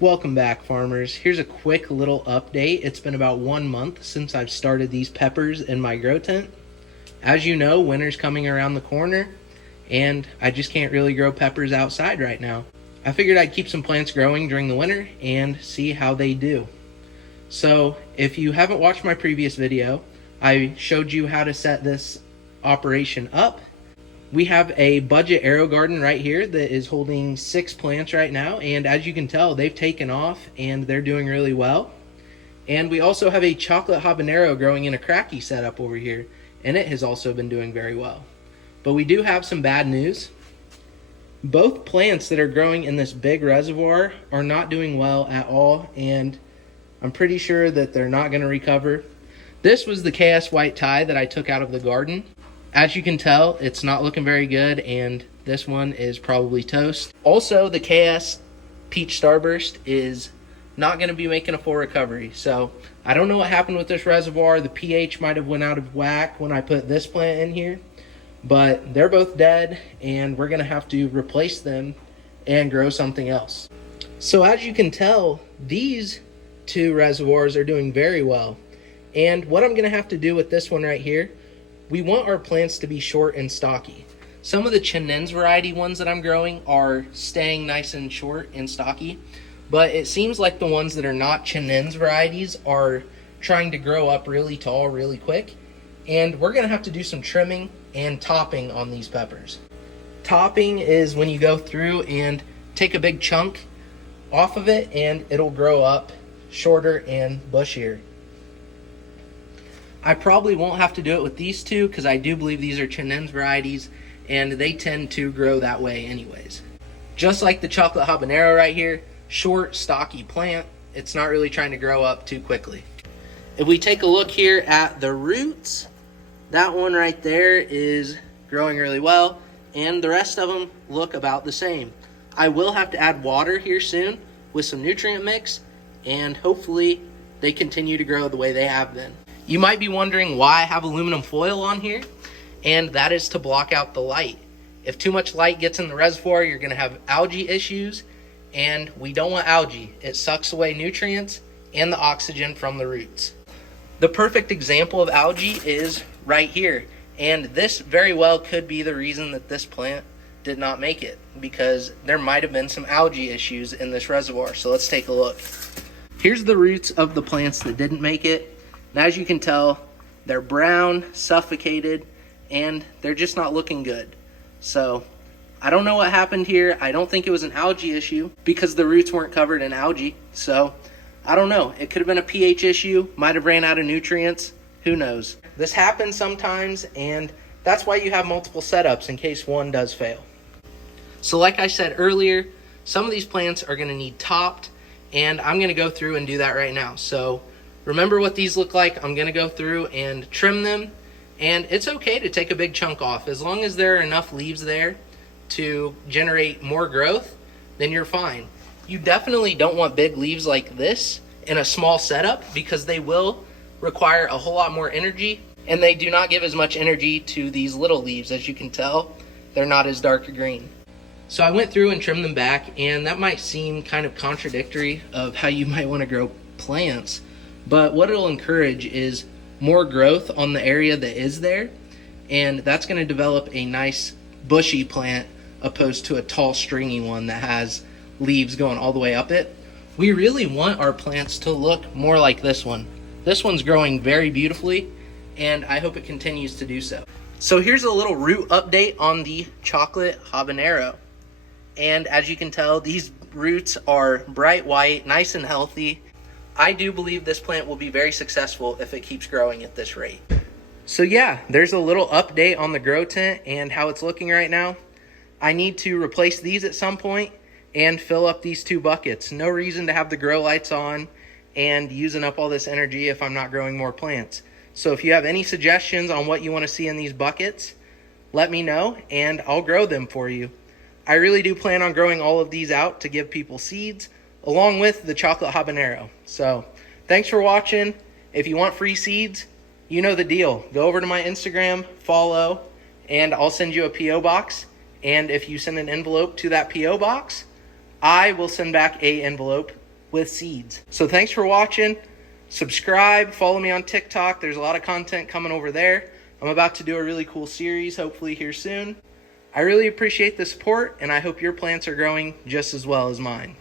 Welcome back, farmers. Here's a quick little update. It's been about 1 month since I've started these peppers in my grow tent. As you know, winter's coming around the corner, and I just can't really grow peppers outside right now. I figured I'd keep some plants growing during the winter and see how they do. So, if you haven't watched my previous video, I showed you how to set this operation up. We have a budget aero garden right here that is holding 6 plants right now, and as you can tell, they've taken off and they're doing really well. And we also have a chocolate habanero growing in a kratky setup over here, and it has also been doing very well. But we do have some bad news. Both plants that are growing in this big reservoir are not doing well at all, and I'm pretty sure that they're not going to recover. This was the KS white tie that I took out of the garden. As you can tell, it's not looking very good, and this one is probably toast. Also, the KS Peach Starburst is not going to be making a full recovery. So I don't know what happened with this reservoir. The pH might have went out of whack when I put this plant in here, but they're both dead, and we're going to have to replace them and grow something else. So as you can tell, these 2 reservoirs are doing very well. And what I'm going to have to do with this one right here, we want our plants to be short and stocky. Some of the Chinense variety ones that I'm growing are staying nice and short and stocky, but it seems like the ones that are not Chinense varieties are trying to grow up really tall really quick, and we're going to have to do some trimming and topping on these peppers. Topping is when you go through and take a big chunk off of it, and it'll grow up shorter and bushier. I probably won't have to do it with these 2 because I do believe these are Chinense varieties and they tend to grow that way anyways. Just like the chocolate habanero right here, short, stocky plant. It's not really trying to grow up too quickly. If we take a look here at the roots, that one right there is growing really well, and the rest of them look about the same. I will have to add water here soon with some nutrient mix, and hopefully they continue to grow the way they have been. You might be wondering why I have aluminum foil on here, and that is to block out the light. If too much light gets in the reservoir, you're going to have algae issues, and we don't want algae. It sucks away nutrients and the oxygen from the roots. The perfect example of algae is right here, and this very well could be the reason that this plant did not make it, because there might have been some algae issues in this reservoir. So let's take a look. Here's the roots of the plants that didn't make it. And as you can tell, they're brown, suffocated, and they're just not looking good. So I don't know what happened here. I don't think it was an algae issue because the roots weren't covered in algae. So I don't know. It could have been a pH issue, might have ran out of nutrients. Who knows? This happens sometimes, and that's why you have multiple setups in case one does fail. So like I said earlier, some of these plants are going to need topped, and I'm going to go through and do that right now. So remember what these look like. I'm going to go through and trim them, and it's okay to take a big chunk off. As long as there are enough leaves there to generate more growth, then you're fine. You definitely don't want big leaves like this in a small setup because they will require a whole lot more energy, and they do not give as much energy to these little leaves. As you can tell, they're not as dark green. So I went through and trimmed them back, and that might seem kind of contradictory of how you might want to grow plants. But what it'll encourage is more growth on the area that is there, and that's going to develop a nice bushy plant opposed to a tall stringy one that has leaves going all the way up it. We really want our plants to look more like this one. This one's growing very beautifully, and I hope it continues to do so. So here's a little root update on the chocolate habanero. And as you can tell, these roots are bright white, nice and healthy. I do believe this plant will be very successful if it keeps growing at this rate. So yeah, there's a little update on the grow tent and how it's looking right now. I need to replace these at some point and fill up these 2 buckets. No reason to have the grow lights on and using up all this energy if I'm not growing more plants. So if you have any suggestions on what you want to see in these buckets, let me know and I'll grow them for you. I really do plan on growing all of these out to give people seeds, along with the chocolate habanero. So thanks for watching. If you want free seeds, you know the deal. Go over to my Instagram, follow, and I'll send you a P.O. box. And if you send an envelope to that P.O. box, I will send back an envelope with seeds. So thanks for watching. Subscribe, follow me on TikTok. There's a lot of content coming over there. I'm about to do a really cool series, hopefully here soon. I really appreciate the support, and I hope your plants are growing just as well as mine.